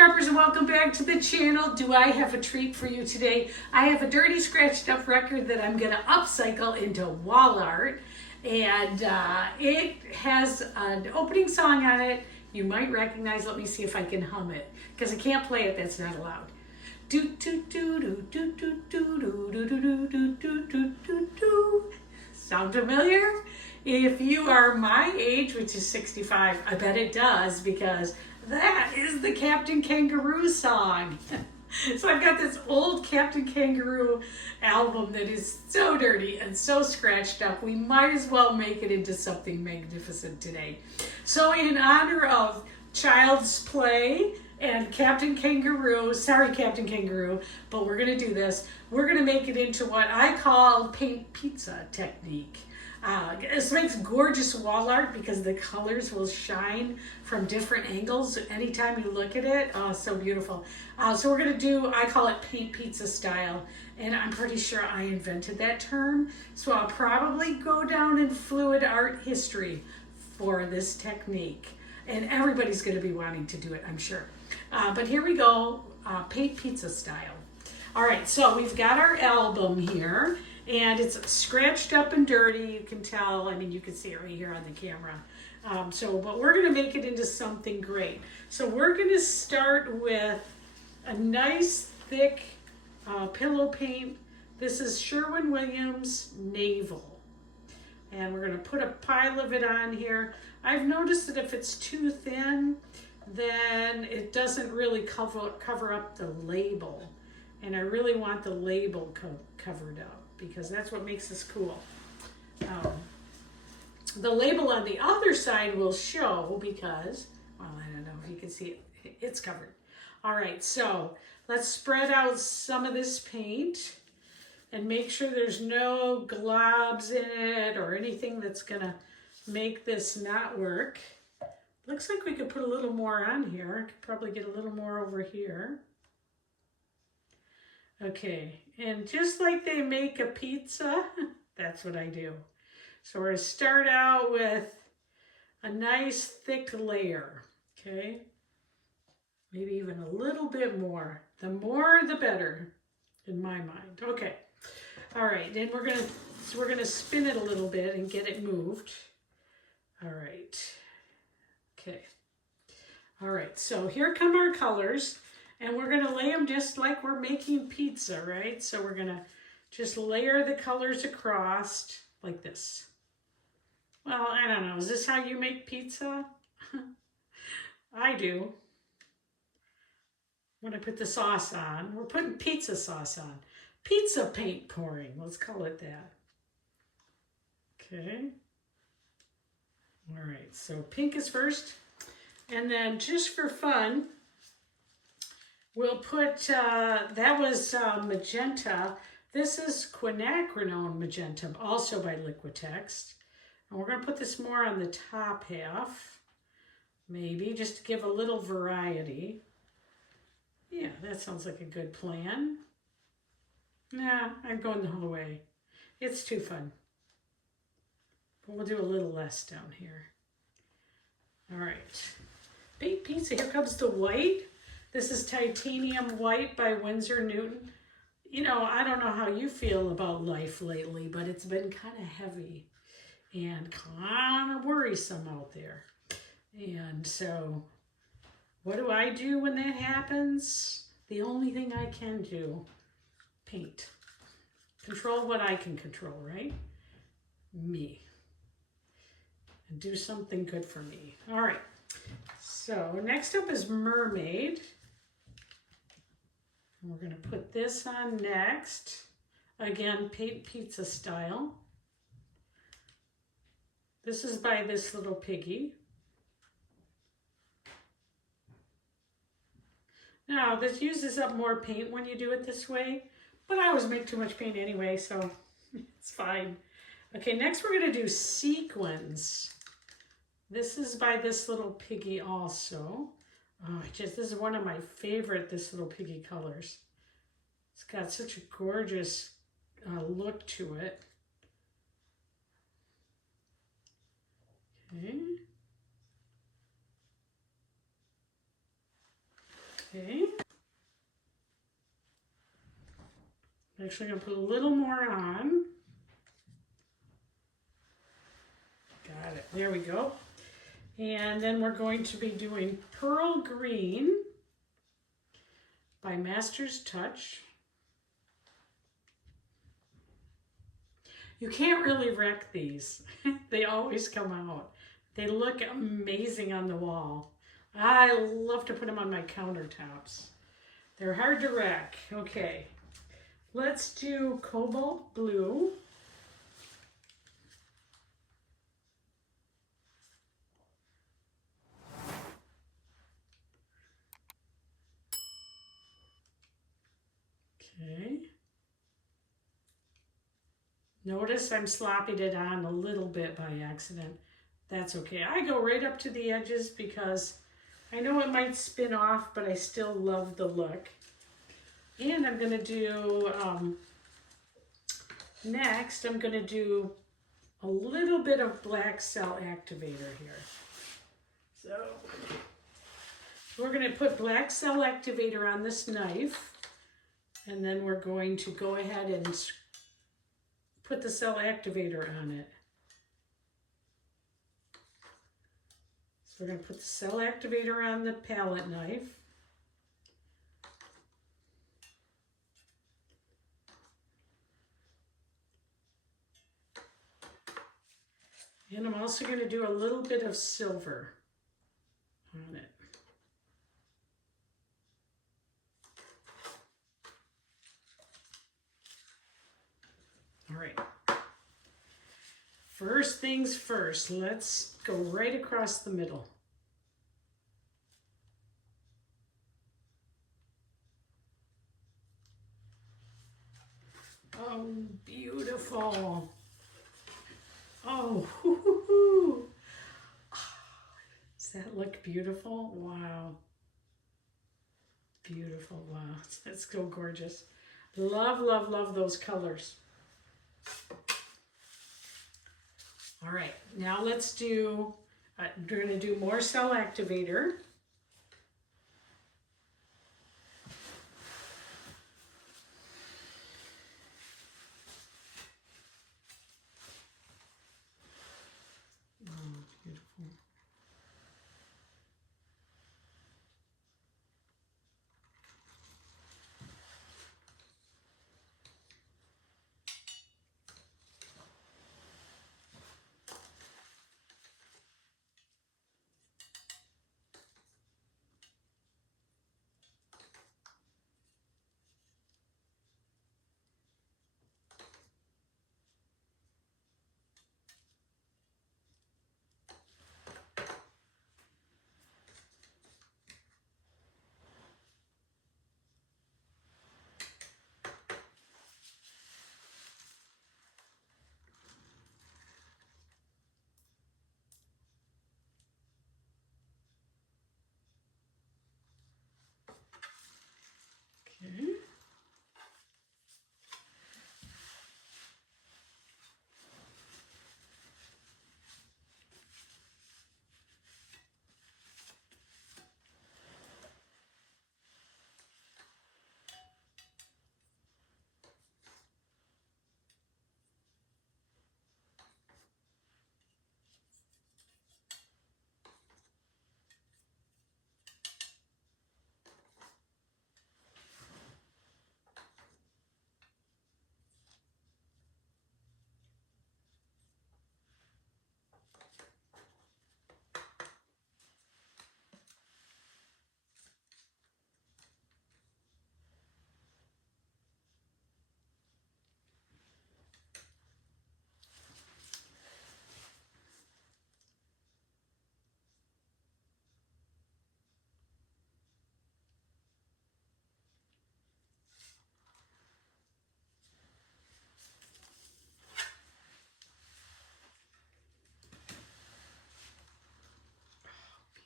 scrubbers, and welcome back to the channel. Do I have a treat for you today? I have a dirty scratched up record that I'm going to upcycle into wall art, and it has an opening song on it you might recognize. Let me see if I can hum it, because I can't play it, that's not allowed. Do do do do do do do do do do do do do do do. Sound familiar? If you are my age, which is 65, I bet it does, because that is the Captain Kangaroo song. So I've got this old Captain Kangaroo album that is so dirty and so scratched up. We might as well make it into something magnificent today. So in honor of Child's Play and Captain Kangaroo, sorry Captain Kangaroo, but we're gonna do this. We're gonna make it into what I call paint pizza technique. This makes gorgeous wall art because the colors will shine from different angles anytime you look at it. Oh, so beautiful. So we're gonna do, I call it paint pizza style, and I'm pretty sure I invented that term. So I'll probably go down in fluid art history for this technique. And everybody's gonna be wanting to do it, I'm sure. But here we go, paint pizza style. All right, so we've got our album here. And it's scratched up and dirty, you can tell. I mean, you can see it right here on the camera. But we're gonna make it into something great. So we're gonna start with a nice thick pillow paint. This is Sherwin Williams Naval. And we're gonna put a pile of it on here. I've noticed that if it's too thin, then it doesn't really cover up the label. And I really want the label covered up, because that's what makes this cool. The label on the other side will show because, well, I don't know if you can see it, it's covered. All right, so let's spread out some of this paint and make sure there's no globs in it or anything that's gonna make this not work. Looks like we could put a little more on here. Could probably get a little more over here. Okay, and just like they make a pizza, that's what I do. So we're going to start out with a nice thick layer, okay? Maybe even a little bit more. The more, the better, in my mind. Okay, all right, then we're going to spin it a little bit and get it moved. All right, okay. All right, so here come our colors. And we're gonna lay them just like we're making pizza, right? So we're gonna just layer the colors across like this. Well, I don't know, is this how you make pizza? I do. When I put the sauce on, we're putting pizza sauce on. Pizza paint pouring, let's call it that. Okay. All right, so pink is first. And then just for fun, we'll put, that was magenta. This is quinacridone magenta, also by Liquitex. And we're gonna put this more on the top half, maybe, just to give a little variety. Yeah, that sounds like a good plan. Nah, I'm going the whole way. It's too fun. But we'll do a little less down here. All right, baked pizza, here comes the white. This is Titanium White by Winsor Newton. You know, I don't know how you feel about life lately, but it's been kind of heavy and kind of worrisome out there. And so, what do I do when that happens? The only thing I can do, paint. Control what I can control, right? Me. And do something good for me. All right. So, next up is Mermaid. We're going to put this on next. Again, paint pizza style. This is by this Little Piggy. Now, this uses up more paint when you do it this way, but I always make too much paint anyway, so it's fine. Okay, next we're going to do sequins. This is by this Little Piggy also. Oh, this is one of my favorite This Little Piggy colors. It's got such a gorgeous look to it. Okay. Okay. I'm actually going to put a little more on. Got it. There we go. And then we're going to be doing Pearl Green by Master's Touch. You can't really wreck these. They always come out. They look amazing on the wall. I love to put them on my countertops. They're hard to wreck. Okay, let's do Cobalt Blue. Okay. Notice I'm slopping it on a little bit by accident. That's okay. I go right up to the edges because I know it might spin off, but I still love the look. And I'm going to do, next I'm going to do a little bit of black cell activator here. So we're going to put black cell activator on this knife, and then we're going to go ahead and put the cell activator on it. So we're going to put the cell activator on the palette knife. And I'm also going to do a little bit of silver on it. All right. First things first, let's go right across the middle. Oh, beautiful. Oh, hoo-hoo-hoo. Does that look beautiful? Wow. Beautiful, wow. That's so gorgeous. Love, love, love those colors. All right, now let's do, we're going to do more cell activator. Oh, beautiful. Okay.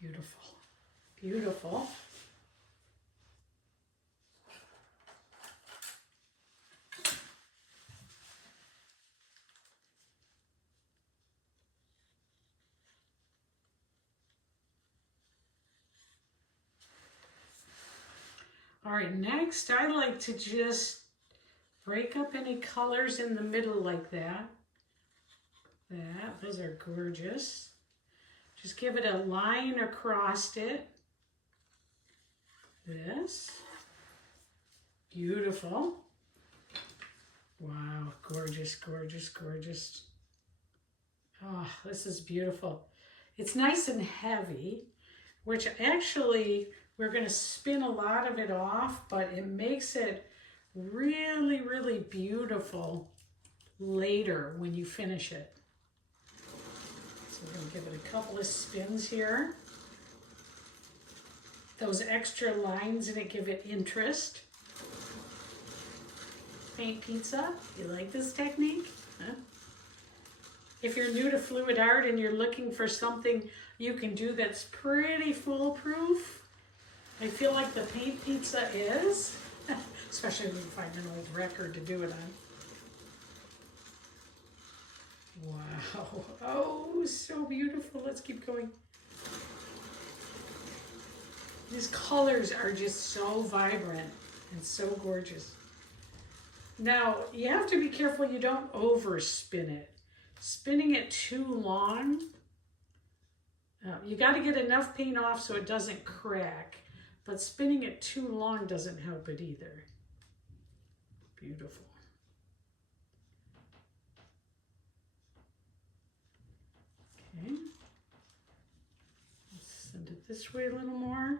Beautiful, beautiful. All right, next I like to just break up any colors in the middle like that. Those are gorgeous. Just give it a line across it. This. Beautiful. Wow, gorgeous, gorgeous, gorgeous. Oh, this is beautiful. It's nice and heavy, which actually we're going to spin a lot of it off, but it makes it really, really beautiful later when you finish it. So we're going to give it a couple of spins here. Those extra lines in it give it interest. Paint pizza, you like this technique? Huh? If you're new to fluid art and you're looking for something you can do that's pretty foolproof, I feel like the paint pizza is, especially when you find an old record to do it on. Wow, oh, so beautiful. Let's keep going. These colors are just so vibrant and so gorgeous. Now, you have to be careful you don't overspin it. Spinning it too long, you got to get enough paint off so it doesn't crack, but spinning it too long doesn't help it either. Beautiful. Okay, let's send it this way a little more.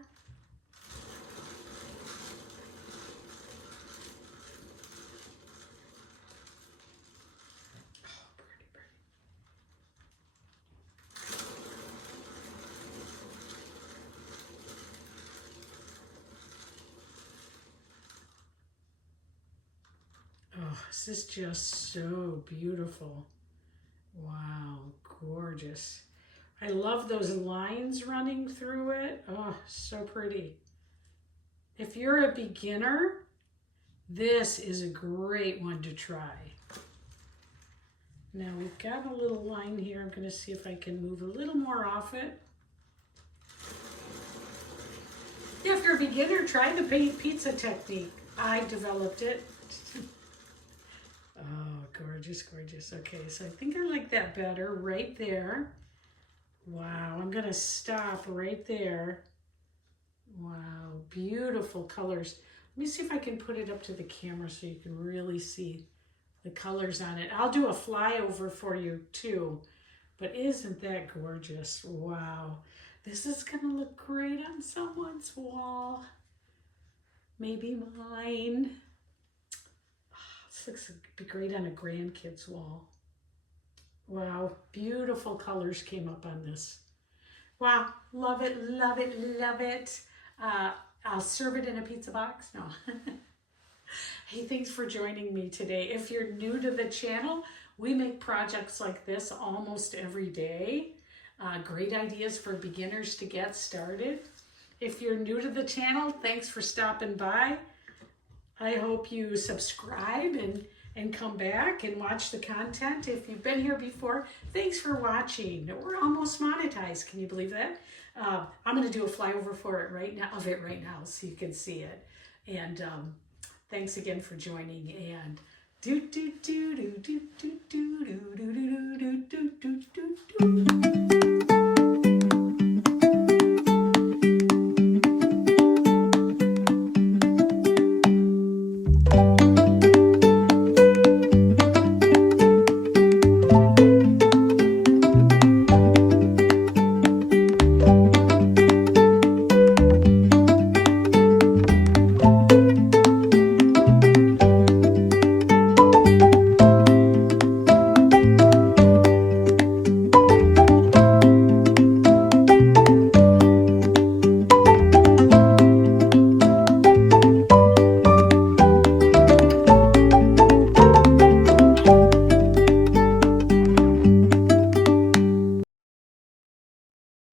Oh, this is just so beautiful. Wow, gorgeous. I love those lines running through it. Oh, so pretty. If you're a beginner, this is a great one to try. Now we've got a little line here. I'm going to see if I can move a little more off it. Yeah, if you're a beginner, try the paint pizza technique. I developed it. Oh, gorgeous, gorgeous. Okay, so I think I like that better right there. Wow, I'm going to stop right there. Wow, beautiful colors. Let me see if I can put it up to the camera so you can really see the colors on it. I'll do a flyover for you too, but isn't that gorgeous? Wow, this is going to look great on someone's wall. Maybe mine. This looks be great on a grandkid's wall. Wow, beautiful colors came up on this. Wow, love it, love it, love it. I'll serve it in a pizza box. No. Hey, thanks for joining me today. If you're new to the channel, we make projects like this almost every day. Great ideas for beginners to get started. If you're new to the channel, thanks for stopping by. I hope you subscribe and come back and watch the content. If you've been here before, thanks for watching. We're almost monetized. Can you believe that? I'm going to do a flyover for it right now, so you can see it. And thanks again for joining. And do do do do do do do do do do do do do do do.